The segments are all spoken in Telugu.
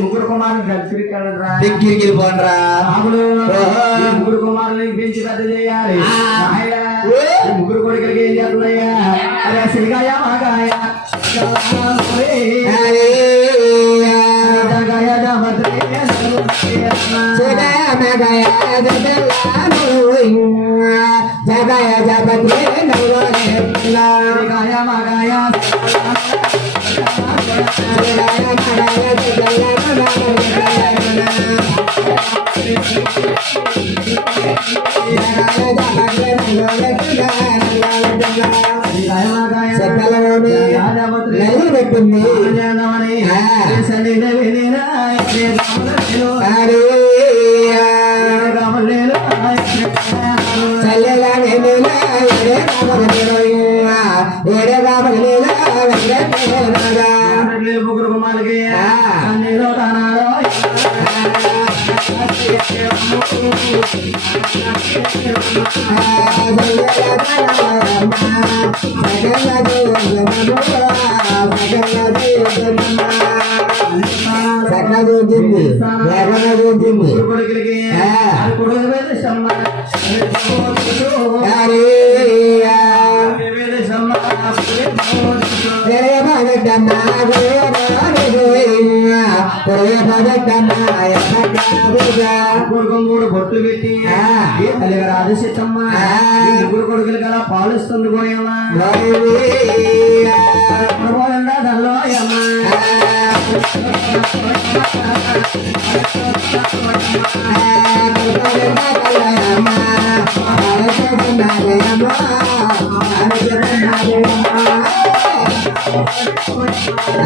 ముగ్గురు కుమారులు దగ్గరికి వెళ్ళదురా ముగ్గురు కుమారులు పెంచి పెద్ద చేయాలి ముగ్గురు కొడుకులకి ఏం చేస్తున్నాయా అరే సిరిగాయ మాగాయ మాగాయ పెట్టింది చల్లెలా నేనులా ఎడే ఆ. అన్నిలో దానాలో చక్కదూచింది బొట్లు పెట్టి. ఏ ముగ్గురు కొడుకులు కదా పాలుస్తుంది పోయమ్మ పోయండా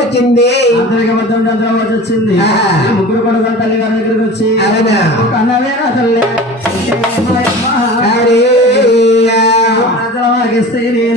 వచ్చింది. వచ్చి వచ్చింది. ఈ ముగ్గురు కొడుకులు తల్లి గారి దగ్గరికి వచ్చి అన్నవేనా తల్లి? ఇస్తే నేను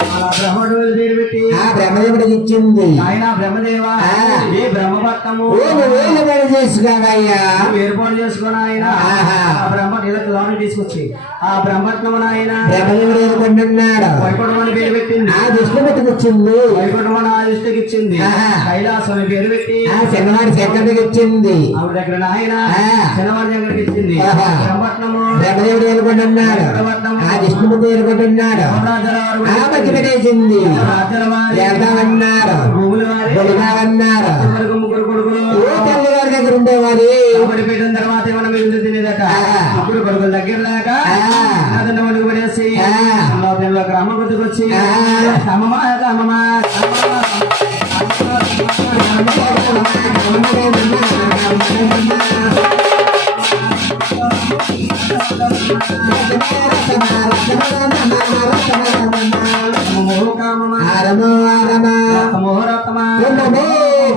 బ్రహ్మడు పేరు పెట్టి ఆ బ్రహ్మదేవుడికి ఇచ్చింది. ఆయన బ్రహ్మదేవ ఆ. ఈ బ్రహ్మపట్నము వేలు వేలు పని చేసుకోవయ్యా నువ్వు ఏర్పాటు చేసుకుని ఆయన. ఆ బ్రహ్మ నీళ్ళకి లోపలికి తీసుకొచ్చి ఆ బ్రహ్మపట్నము ఆయన బ్రహ్మదేవుడు ఏర్పడున్నాడు వైకుంఠం అని పేరు పెట్టింది. ఆ దుష్టుమతికి వచ్చింది వైకుంఠం అని ఆదిష్టకి ఇచ్చింది. కైలాసం పేరు పెట్టి. ఆ చిన్నవాడి చక్కటికి ఇచ్చింది. ఆవిడ దగ్గర నాయన ఆ. చిన్నవారి దగ్గరికి ఇచ్చింది. బ్రహ్మపట్నము బ్రహ్మదేవుడు ఏర్పడున్నాడు ఆ దుష్టుమతి ఏర్పడున్నాడు ఆ మధ్య పెట్టేసింది దేవతావన్నారు భూములు వారి బొలిగావన్నారు వరకు ముగ్గురు కొడుకులు ఏ తల్లి గారి దగ్గర ఉండేవారి. పెట్టిన తర్వాత ఏమన్నా మిగిలింది తినేదట. ముగ్గురు కొడుకుల దగ్గర వండుకు పడేసి గ్రామం గుర్తుకొచ్చి ఆ. అమ్మమా అమ్మమా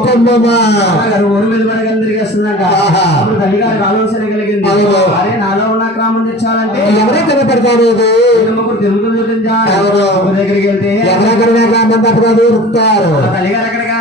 కుంభమా ఊరు మీద పడగని తిరిగేస్తుందంట. అప్పుడు తల్లి గారికి ఆలోచన కలిగింది. అవును. అరే నాలో ఉన్న క్రమం తెచ్చాలంటే ఎవరే కనపడతారు ఇది? ముగ్గురు తిరుగుతుంది దగ్గరికి వెళ్తే ఎవరెక్కడ గ్రామం పట్టుగా దూరుతారు తల్లి గారు ఎక్కడిగా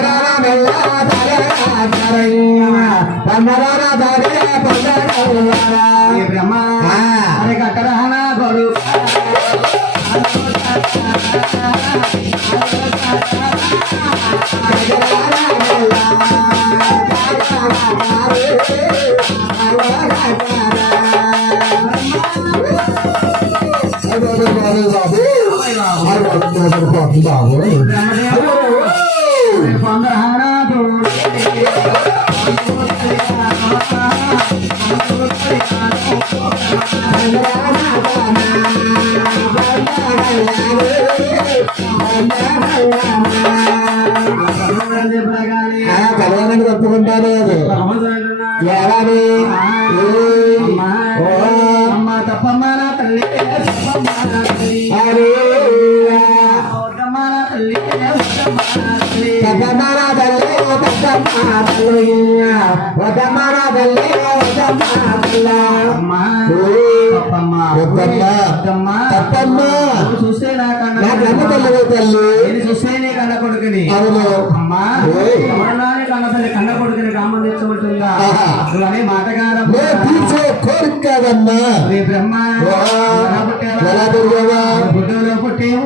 పొందరాన కళ్యాణానికి ఒప్పుకుంటారు అది ఎలాని తప్పమ్మ తల్లి. నా కన్న కొడుకుని అమ్మా ఓయ్. కన్న కొడుకుని కామం తెచ్చుకుంటుందా నువ్వు అనే తీర్చే కోరిక కాదమ్మా బ్రహ్మ పుట్టేవు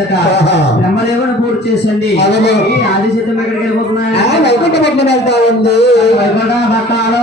చేసేదట. ఆహా. బ్రహ్మదేవుడు పూర్తి చేసండి ఆదిశతం ఎక్కడికి వెళ్ళిపోతున్నాయి? ఆ, వైకుంఠపట్నం వెళ్తా ఉంది. వైకుంఠ భక్తాలు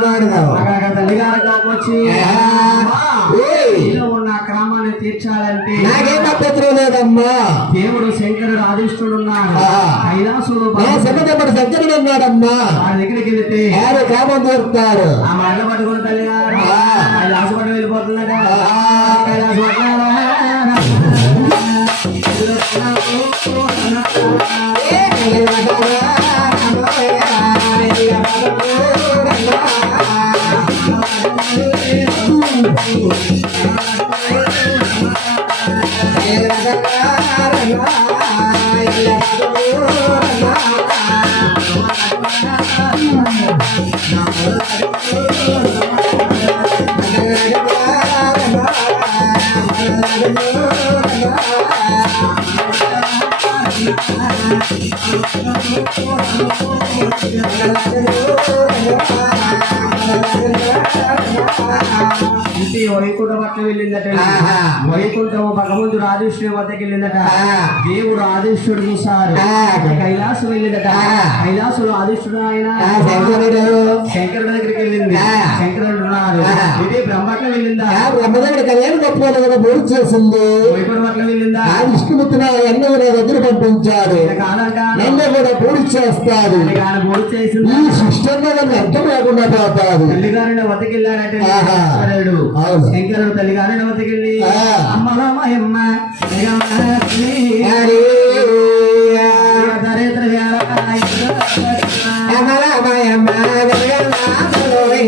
నాకేం అభ్యంతరం లేదమ్మా. దేవుడు శంకరుడు ఆదిష్టుడు ఉన్నాడు. కైలాసుడు ఉన్నాడమ్మా. దగ్గరికి వెళితే ఆయన కామం తీరుతారు ఆ పట్టుకున్న తల్లిగారు teórico పట్ల వెళ్ళిందట. ఆహా. వైకుంఠం భగవంతుడు ఆదిష్యుడి వద్దకు వెళ్ళిందట. దేవుడు ఆదిష్యుడు చూశారు. ఆ. కైలాసం వెళ్ళిందట. కైలాసుడు ఆదిష్యుడు ఆయన శంకరుడు. శంకరుడి దగ్గరికి వెళ్ళింది. శంకరుడు ఉన్నాడు. ఆ. ఇది బ్రహ్మట్ల వెళ్ళిందా? ఆ బ్రహ్మదేవుడి కళ్యాణ కదా పూర్తి చేసింది. వైకుంఠ వెళ్ళిందా? నా ఎన్నో నా దగ్గర పంపించాడు. నన్ను కూడా పూర్తి చేస్తాడు. ఈ నన్ను అర్థం లేకుండా పోతాడు. శంకరుడు అవును. శంకరుడు తల్లిగారిని వద్దకెళ్ళి ఆ. అమ్మలో మయమ్మ జగన్నాథుని, హరి దరిద్ర వ్యాధ అమలమయమ్మ జగన్నాథుడే.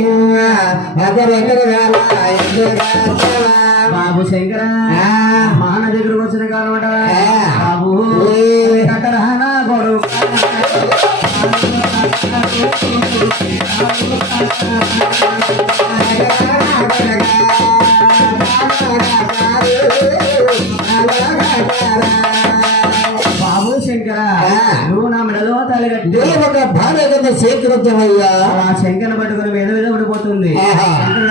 అదరెక్కడ వేళ ఎందుకు బాబు శంకర. మా అన్న దగ్గరకు వచ్చిన కాలమట. బాబు. కట్టరహనా కొడుకు బాబు స్వీకరించవయ్యా ఆ శంకర పట్టుకుని మీద మీద పడిపోతుంది.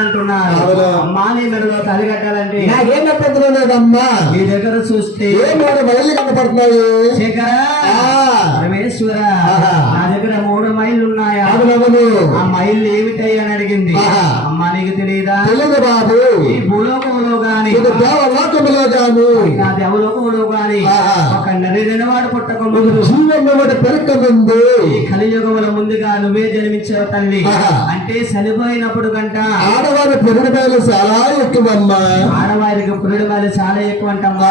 అంటున్నారు అవును. అమ్మా నీ మెడలో తాలి కట్టాలంటే. నాకేం అభ్యంతరం లేదమ్మా నీ దగ్గర చూస్తే ఏం మూడు మైళ్ళు కనపడుతున్నాయి? శంకర ఆహా. నా దగ్గర మూడు మైళ్ళు ఉన్నాయా ఆ మైళ్ళు ఏమిటాయి అని అడిగింది. అమ్మా నీకు తెలియదా తెలియదు బాబు. ఈ భూలోకంలో గాని. ఇది దేవలోకములో గాను. నా దేవలోకంలో గాని. ఒక నరిదిన వాడు పుట్టక ముందు ఈ కలియుగముల ముందుగా నువ్వే జన్మించావు తల్లి. అంటే చనిపోయినప్పుడు గంట ఆడవారి మేలు చాలా ఎక్కువమ్మా. ఆడవారికి పురుడు వాళ్ళు చాలా ఎక్కువ అంటమ్మా.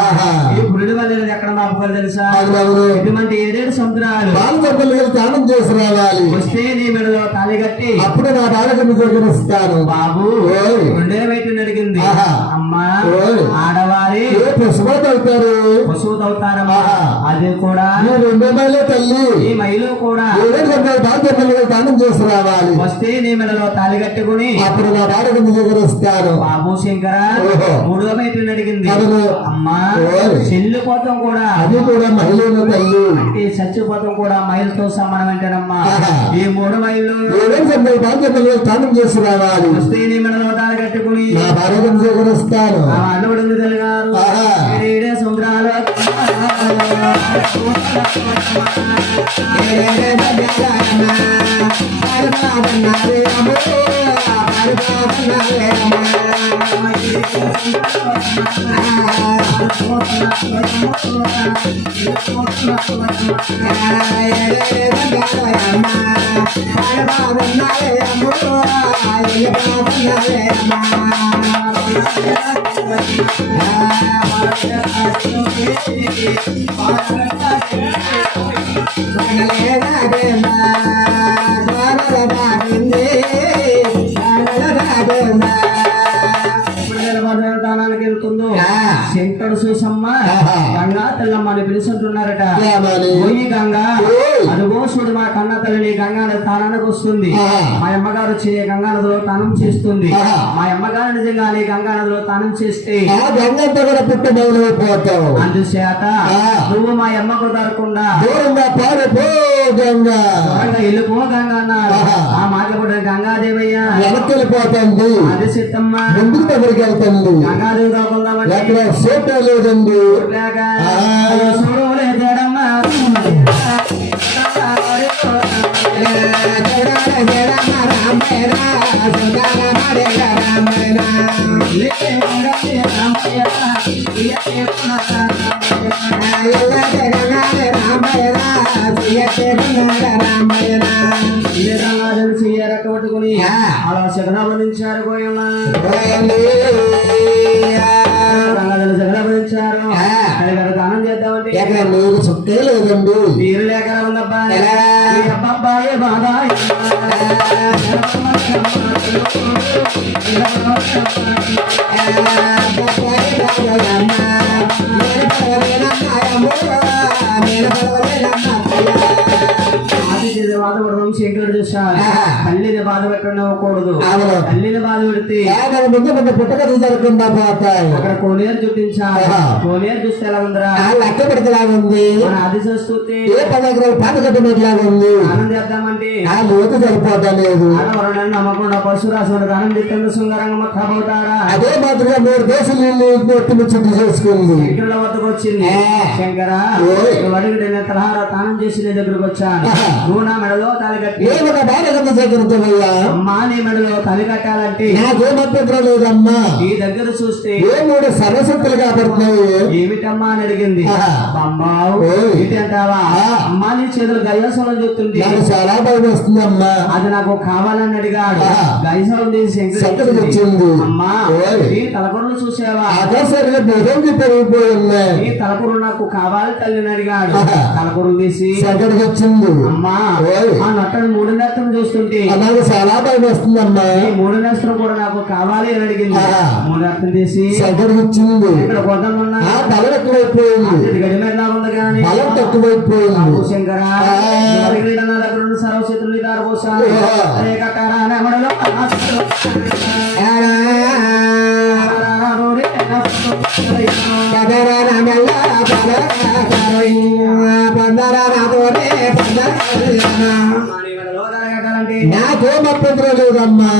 ఈ పురుడు వాళ్ళు ఎక్కడ మాపుకోవాలి తెలుసా? ఇటువంటి ఏడేడు సముద్రాలు బాలదెబ్బలు స్నానం చేసి రావాలి వస్తే నీ మెడలో తాళి కట్టి అప్పుడు నా బాలకని దగ్గరిస్తాను బాబు. రెండే అడిగింది ఆహా. అమ్మా. ఆడవారి ఏ పుష్పత అవుతారు పశువు అవుతారమ్మా ఆహా. అది కూడా నువ్వు రెండో మైలే తల్లి ఈ మైలు కూడా ఏడు గంటల బాలదెబ్బలు స్నానం చేసి రావాలి వస్తే నీ మెడలో తాళి కట్టుకుని అప్పుడు నా బాలకని దగ్గరిస్తాను బాబు శంకర. మూడో అడిగింది అవును. అమ్మా. చెల్లిపోతాం కూడా అది కూడా మహిళల తల్లి అంటే చచ్చిపోతాం కూడా మైలుతో సమానం అంటేనమ్మా. ఈ మూడు మైళ్ళు బాలదెబ్బలు స్నానం చేసి రావాలి వస్తే నీ మెడలో కట్టుకుని నా తెలుగారు. ఏడే సముద్రాలు తానానికి అని పిలుచుంటున్నారట? పోయి గంగా కన్న తల్లి గంగా నది తానానికి వస్తుంది. మా అమ్మగారు గంగా నదిలో తానం చేస్తుంది. మా అమ్మగారు నిజంగానే గంగా నదిలో తానం చేస్తే ఆ గంగంతా కూడా పుట్ట మొదలైపోతావు అందుచేత. నువ్వు మా అమ్మకు దొరకకుండా దూరంగా పారిపో గంగ. వెళ్ళిపో గంగా అన్నారు. ఆ మాట కూడా గంగాదేవయ్య. వెనక్కి వెళ్ళిపోతుంది అది సిద్ధమ్మ. ముందుకు దగ్గరికి వెళ్తుంది గంగాదేవి కాకుండా ఎక్కడ లేదండి. తల్లిని బాధ పెట్టకూడదు అవును. తల్లిని బాధ పెడితే ముందు ముందు పుట్టక జరగకుండా పోతాయి అక్కడ కోనేరు చూపించారు ఆహా. కోనేరు చూస్తే ఎలా ఉందిరా? లెక్క పెడతలాగుంది మన అది చూస్తే ఏ పదగ్రాలు పాత కట్టినట్లాగుంది ఆనంద చేద్దామంటే ఆ లోతు సరిపోవటం లేదు. నమ్మకుండా పశురాశుడు ఆనందిత్తంగా శృంగారంగ కాబోతారా అదే మాదిరిగా మూడు దేశాలు చేసుకుంది. శంకరుల వద్దకు వచ్చింది. శంకర నేను తలహార తానం చేసి నీ దగ్గరకు వచ్చాను. నువ్వు నా మెడలో తాలి కట్టి ఏ ఒక బాధ కింద సేకరించవయ్యా అమ్మా నీ మెడలో తాలి కట్టాలంటే నాకేం అభ్యంతరం లేదమ్మా ఈ దగ్గర చూస్తే ఏ మూడు సరస్వతులు కాబడుతున్నాయి ఏమిటమ్మా అని అడిగింది. అమ్మావు. ఏంటి అంటావా. అమ్మా నీ చేతులు నాకు చాలా భయం వస్తుందమ్మా అది నాకు కావాలని అడిగాడు. తీసి వచ్చింది. అమ్మా ఆకాశాలుగా భోజనం నాకు కావాలి తల్లిని అడిగాడు. తలకొరు తీసి వచ్చింది అమ్మా. ఆ నట్టను మూడు చూస్తుంటే నాకు చాలా భయం వస్తుందమ్మా ఈ మూడు నష్టం కూడా నాకు కావాలి అని అడిగింది. మూడు అర్థం చేసి శంకరుడు ఇచ్చింది ఇక్కడ కొద్దామన్నా బలం ఎక్కువైపోయింది. గడి మీద ఉంది కానీ బలం తక్కువైపోయింది. శంకర. నా దగ్గర ఉన్న కట్టారా నెమడలో నాకేం అభ్యంతరం లేదమ్మా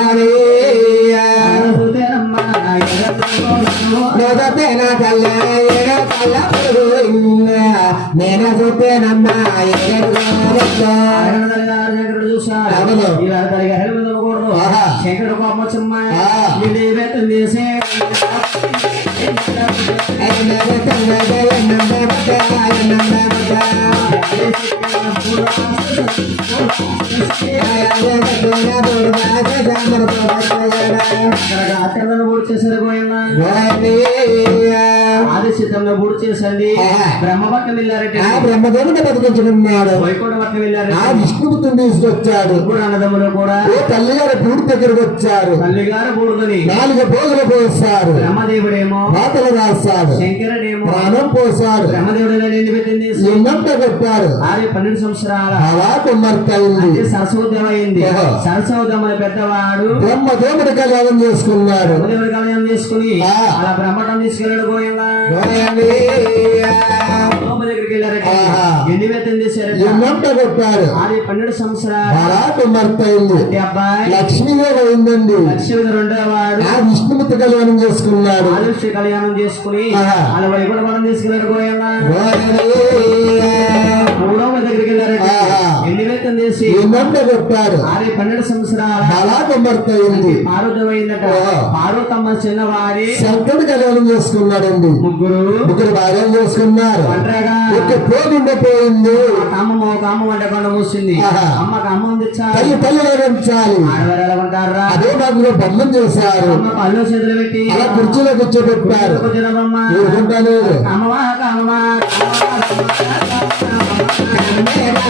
అరే, నేను చూస్తేనా కళ్ళ ఏడ కళ్ళ పురుగు. నేను చూస్తేనమ్మా una burla పూర్తి చేసండి ఆహా. బ్రహ్మ పక్కన వెళ్ళారంటే ఆ బ్రహ్మదేవుని బతికించుకున్నాడు వైకుంఠ పక్కన ఆ తీసుకొచ్చాడు. ఇప్పుడు అన్నదమ్ములు కూడా ఓ తల్లి గారి పూడి దగ్గరకు వచ్చారు. తల్లి గారు బూడుదని నాలుగు పోగులు పోసారు బ్రహ్మదేవుడేమో రాతలు రాశాడు శంకరుడేమో ప్రాణం పోసాడు బ్రహ్మదేవుడు నిండి పెట్టింది ఎన్నంత పెట్టారు ఆది పన్నెండు సంవత్సరాల అలా కుమ్మర్తయింది సరస్వతం అయింది. సరస్వతం పెద్దవాడు బ్రహ్మదేవుడి కళ్యాణం చేసుకున్నాడు. బ్రహ్మదేవుడి కళ్యాణం చేసుకుని. అలా బ్రహ్మటం తీసుకెళ్ళాడు పోయిందా ఎన్ని ఎన్నంత పెట్టారు ఆది పన్నెండు సంవత్సరాలు. అలా అంటే అబ్బాయి. లక్ష్మీదేవి అయిందండి. లక్ష్మి రెండో వాడు. ఆ విష్ణుమూర్తి కళ్యాణం చేసుకున్నాడు. ఆదర్శ కళ్యాణం చేసుకుని. వాళ్ళ వైపుల మనం తీసుకెళ్ళాడు పోయిందా చేసి ఎన్నంత పెట్టారు ఆది పన్నెండు సంవత్సరాల అలా కుమ్మర్తయింది పార్వతమైందట ఓ. పార్వతమ్మ చిన్నవారి కళ్యాణం చేసుకున్నాడండి. ముగ్గురు. ముగ్గురు భార్యలు చేసుకున్నారు. ఒక్క పోగుండే పోయింది కామము కామం వంట కొండ. అమ్మ కామం తెచ్చారు. తల్లి తల్లి ఉంటారా? అదే మాకు బొమ్మం చేశారు. అమ్మ కళ్ళు చేతులు పెట్టి అలా కుర్చీలో కూర్చోబెట్టారు. కూర్చోనమ్మా ఊరుకుంటాలేదు కామమా.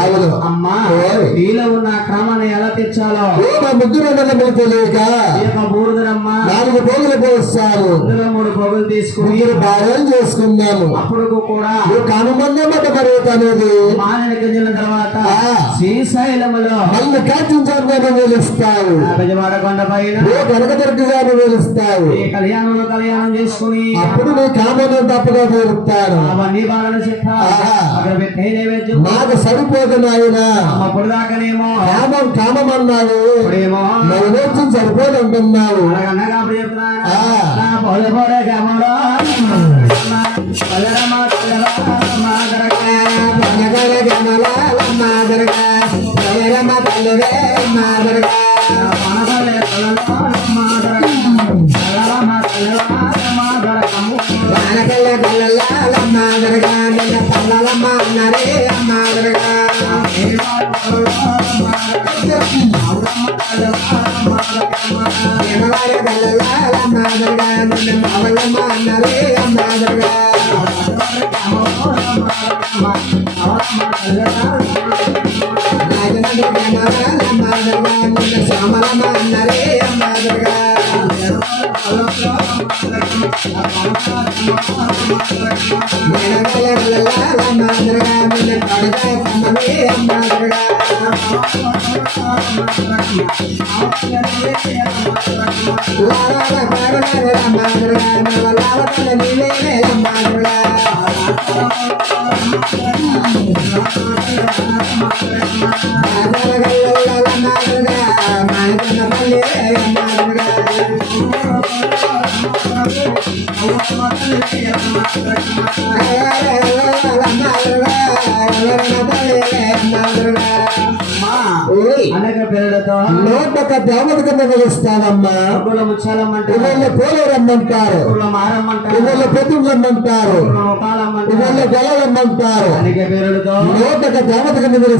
అవును. అమ్మా. నీలో ఉన్న క్రమాన్ని ఎలా తెచ్చాలో ముగ్గురు తెలియక నాలుగు పోగులు పోస్తారు. అందులో మూడు పొగలు తీసుకుని అప్పుడు కూడా నువ్వు కానుమందే మాట మరొకటి అనేది. మానవ గింజల తర్వాత. శ్రీశైలములో మళ్ళీ నిలుస్తావు. బెజవాడ కొండ పైన కనకదుర్గగాను కళ్యాణంలో కళ్యాణం చేసుకుని అప్పుడు నీ కామను తప్పుగా తీరుతాను అవన్నీ బాగా చెప్పా ఆహా. అక్కడ పెట్టే నైవేద్యం నాకు సరిపోదు నాయన అప్పుడు దాకానేమో కామం కామం అన్నావు నైవేద్యం సరిపోదు అంటున్నావు అలాగన్నగా అప్పుడు చెప్తున్నా Yeah. అనేక పేరులతో నోటొక దేవత కింద ముచ్చాలమ్మంటారు ఇవాళ పోలు రమ్మంటారు డబ్బుల మారమ్మంటారు ఇవాళ డబ్బుల ఇవాళ గెలవమ్మంటారు నోటొక తల్లి కూడా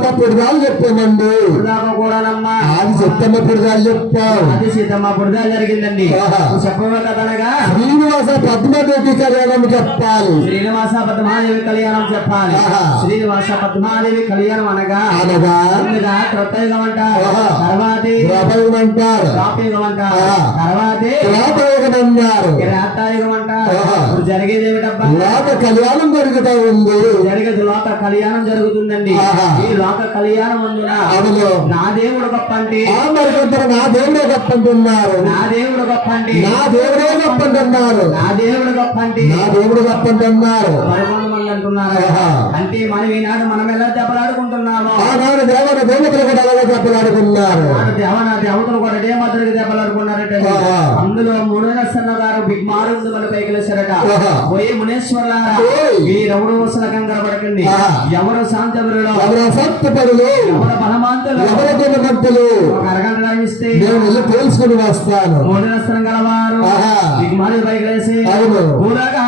చెప్తామా పుడదాలు చెప్పామండి. ఆది చెప్తామా పుడదాలు చెప్పాం అది సీతమ్మ జరిగిందండి. శ్రీనివాస పద్మదేవి కళ్యాణం చెప్పాలి. శ్రీనివాస పద్మాదేవి కళ్యాణం చెప్పాలి. శ్రీనివాస పద్మాదేవి కళ్యాణం అనగా అనగా ముందుగా కృతయుగం అంటారు. తర్వాతి అంటారు. తర్వాతి లోకయుగం అన్నారు కిరాతాయుగం అంటారు ఆహా. ఇప్పుడు జరిగేది ఏమిటబ్బా లోక కళ్యాణం జరుగుతూ ఉంది. జరిగేది లోక కళ్యాణం జరుగుతుందండి. ఈ లోక కళ్యాణం అందున అవును నా దేవుడు గొప్ప అంటే ఆ మరి కొందరు నా దేవుడే గొప్పంటున్నారు. నా దేవుడు గొప్ప అంటే నా దేవుడే గొప్పంటున్నారు. నా దేవుడు గొప్ప అంటే నా దేవుడు మంది అంటున్నారు. ఆహా. అంటే మనం ఈనాడు మనం ఎలా దెబ్బలాడుకుంటున్నాము. ఆనాడు దేవత దేవతలు కూడా అలాగే చెప్పలాడుకున్నారు మన దేవన దేవతలు కూడా ఏ మాదిరిగా దెబ్బలాడుకున్నారట. అందులో మునేశ్వర గారు బిగ్ మారుంది మన పైకి లేచారట. పోయి మునేశ్వరులారా ఓయ్. మీరెవరు వసలకం కనబడకండి. ఎవరు శాంతవరులో ఎవరు అసత్యపరులు ఎవరు గుణవంతులు నేను వెళ్ళి తెలుసుకుని వస్తాను అవును. ఊరగా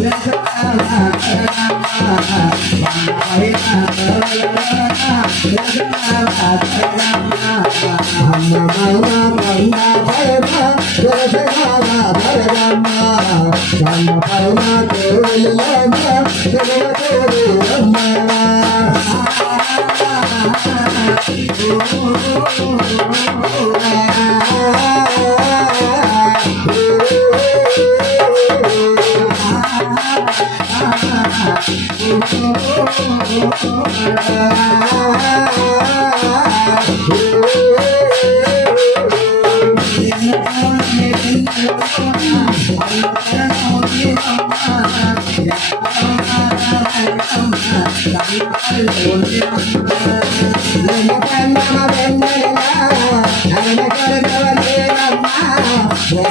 Yeah.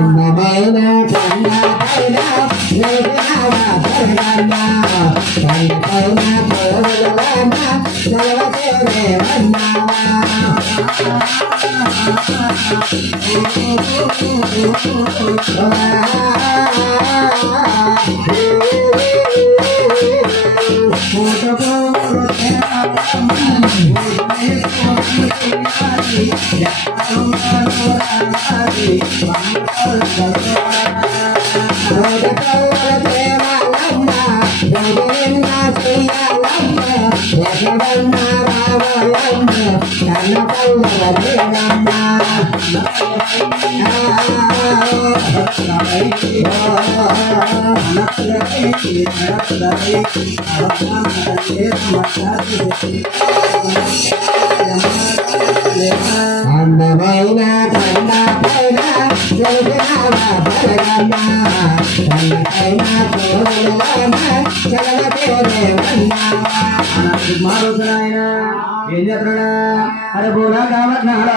అందమైన కన్నపైన వెలిగినవ భరణమ్మ. కన్నపైన కోవెలమ్మ, జలవతోనే వన్నమ్మ. అందమైన కన్న పైన వెలిగినవ భరణమ్మ. కన్నపైన కోవెలమ్మ, జలవతోనే వన్నమ్మ. మారుతున్నాయన ఏం చేస్తున్నాడా అరే బోలా కావట్నాడా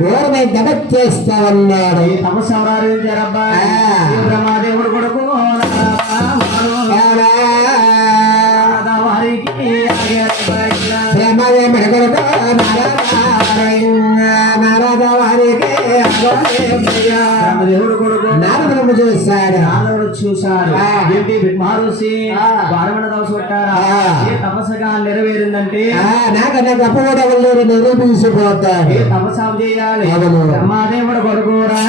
గోరమై దగ చేస్తావన్నాడు తపస్సు బ్రహ్మదేవుడు కొడుకు చూశారు. ఏంటి ఆ. బారమణ దవస కొట్టారా. ఏ తపస్సుగా నెరవేరిందంటే ఆ, నాకన్నా గొప్ప కూడా వాళ్ళు ఏ తపస్సాపు చేయాలి అవును. బ్రహ్మదేవుడు కొడుకురా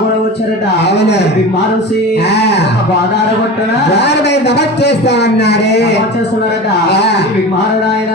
కూడా వచ్చారట మారుసి బాధార కొట్టన వారిపై దమక్ చేస్తున్నారట మారడాయన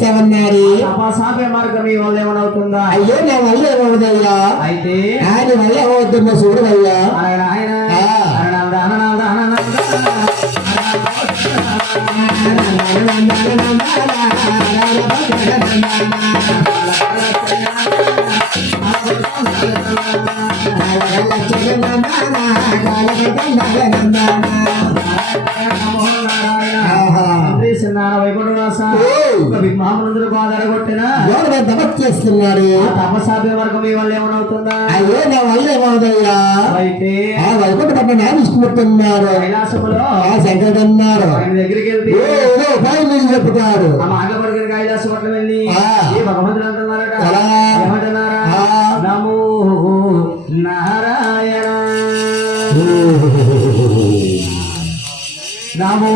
అరమణ చేస్తామన్నాడు తపాసాపే మార్గం ఈ వల్ల ఏమనవుతుందా అయ్యో నా వల్ల ఏమవుదయ్యా అయితే ఆయన వల్ల ఏమవుతుందో చూడవయ్యా ఆయన సిన్నార వైకుంఠవాస ఒక చేస్తున్నాడు ఆ మార్గం ఈ వల్ల ఏమనవుతుందా? అయ్యో నా వల్ల అయితే ఆ వైకుంఠ పట్ల నా విష్ణుమూర్తున్నారు కైలాసములో ఆ శంకరుడు అన్నారు. ఆయన దగ్గరికి వెళ్తే ఏదో ఉపాయం మీరు చెప్తారు ఆ మాగపడిన కైలాస పట్ల వెళ్ళి ఆ. ఈ భగవంతుడు అంటున్నారట? ఎలా? ఏమంటున్నారా? ఆ. నమో నారాయణ. నమో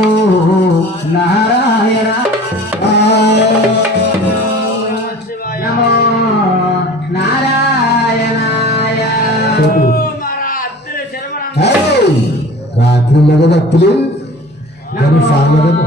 உலகத்திலே பெருசானதும்